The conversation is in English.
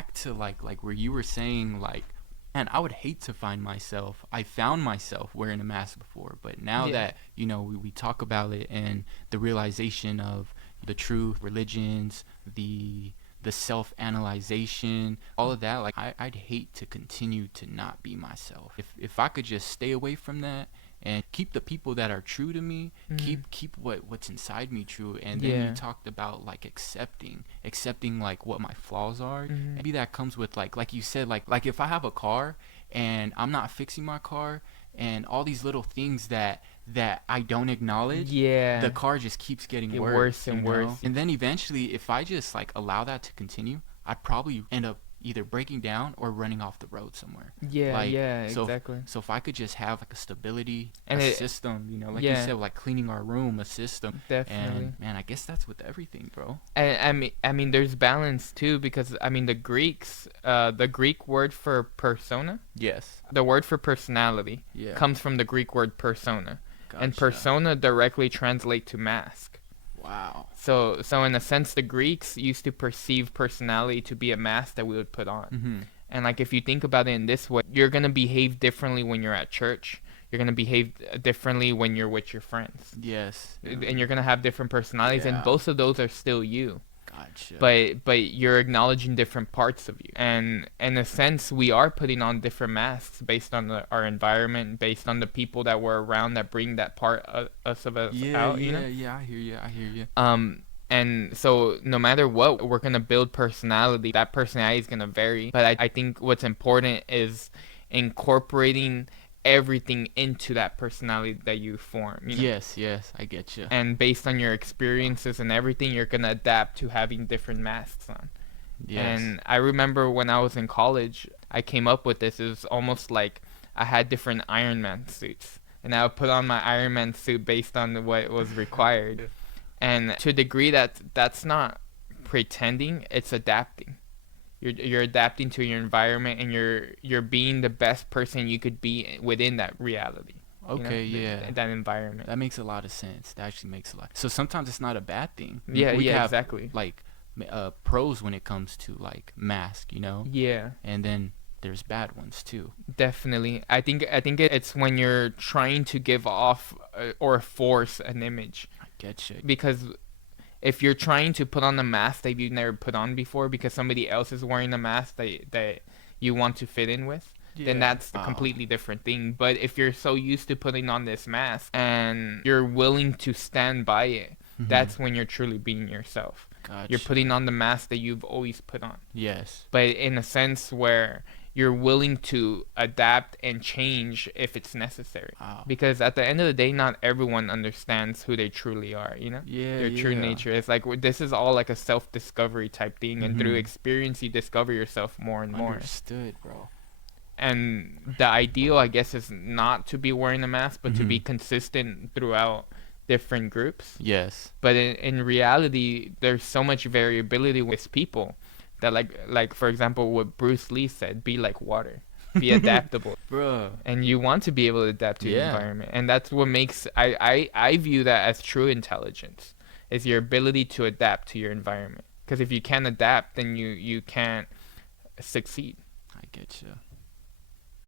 back to like where you were saying like, man, I would hate to find myself. I found myself wearing a mask before, but now Yeah. that we talk about it and the realization of the true religions, the self-analyzation, all of that, like I'd hate to continue to not be myself. If I could just stay away from that and keep the people that are true to me, Mm. keep what's inside me true. And then you Yeah. talked about like accepting like what my flaws are. Mm. Maybe that comes with like you said, like if I have a car and I'm not fixing my car and all these little things that I don't acknowledge, the Yeah. car just keeps getting Get worse worse, and worse. And then eventually, if I just like allow that to continue, I'd probably end up either breaking down or running off the road somewhere. Yeah, Like yeah, so, exactly. so if I could just have like a stability, And a it, system, like you yeah, said, like cleaning our room, a system, definitely. and man, I guess that's with everything, bro. And I mean, there's balance too because I mean, the Greek word for persona, Yes. the word for personality, Yeah. comes from the Greek word persona, and Gotcha. persona directly translate to mask. Wow. So in a sense, the Greeks used to perceive personality to be a mask that we would put on. Mhm. And like if you think about it in this way, you're gonna behave differently when you're at church. You're gonna behave differently when you're with your friends, Yes. and you're gonna have different personalities, and Yeah. both of those are still you. Gotcha. But you're acknowledging different parts of you, and in a sense, we are putting on different masks based on our environment, based on the people that we're around that bring that part of us Yeah. out. You know. Yeah. Yeah. I hear you. I hear you. Um, and so no matter what, we're gonna build personality. That personality is gonna vary. But I think what's important is incorporating everything into that personality that you form. You know. Yes. Yes. I get you. And based on your experiences and everything, you're gonna adapt to having different masks on. Yes. And I remember when I was in college, I came up with this. It was almost like I had different Iron Man suits, and I would put on my Iron Man suit based on what was required. Yeah. And to a degree, that's not pretending; it's adapting. You're adapting to your environment, and you're being the best person you could be within that reality. You know, Okay. Yeah. that environment. That makes a lot of sense. That actually makes a lot. So sometimes it's not a bad thing. Yeah, We yeah, have exactly. like pros when it comes to like mask, Yeah. and then there's bad ones too. Definitely. I think it's when you're trying to give off or force an image, I get you. because if you're trying to put on a mask that you've never put on before because somebody else is wearing a mask that you want to fit in with, then Yeah. that's a completely different thing. But if you're so used to putting on this mask and you're willing to stand by it, Mhm. that's when you're truly being yourself. You're Gotcha. putting on the mask that you've always put on, Yes. but in a sense where you're willing to adapt and change if it's necessary. Wow. Because at the end of the day, not everyone understands who they truly are, you know? Yeah. Their true Yeah. nature. It's like this is all like a self discovery type thing, and through Mhm. experience, you discover yourself more and more. Understood, bro. And the ideal, I guess, is not to be wearing a mask, but to be Mhm. consistent throughout different groups. Yes. But in reality, there's so much variability with people that like for example what Bruce Lee said, be like water, be adaptable. Bruh. And you want to be able to adapt to your Yeah. environment, and that's what makes I view that as true intelligence, is your ability to adapt to your environment, because if you can't adapt, then you can't succeed. I get you.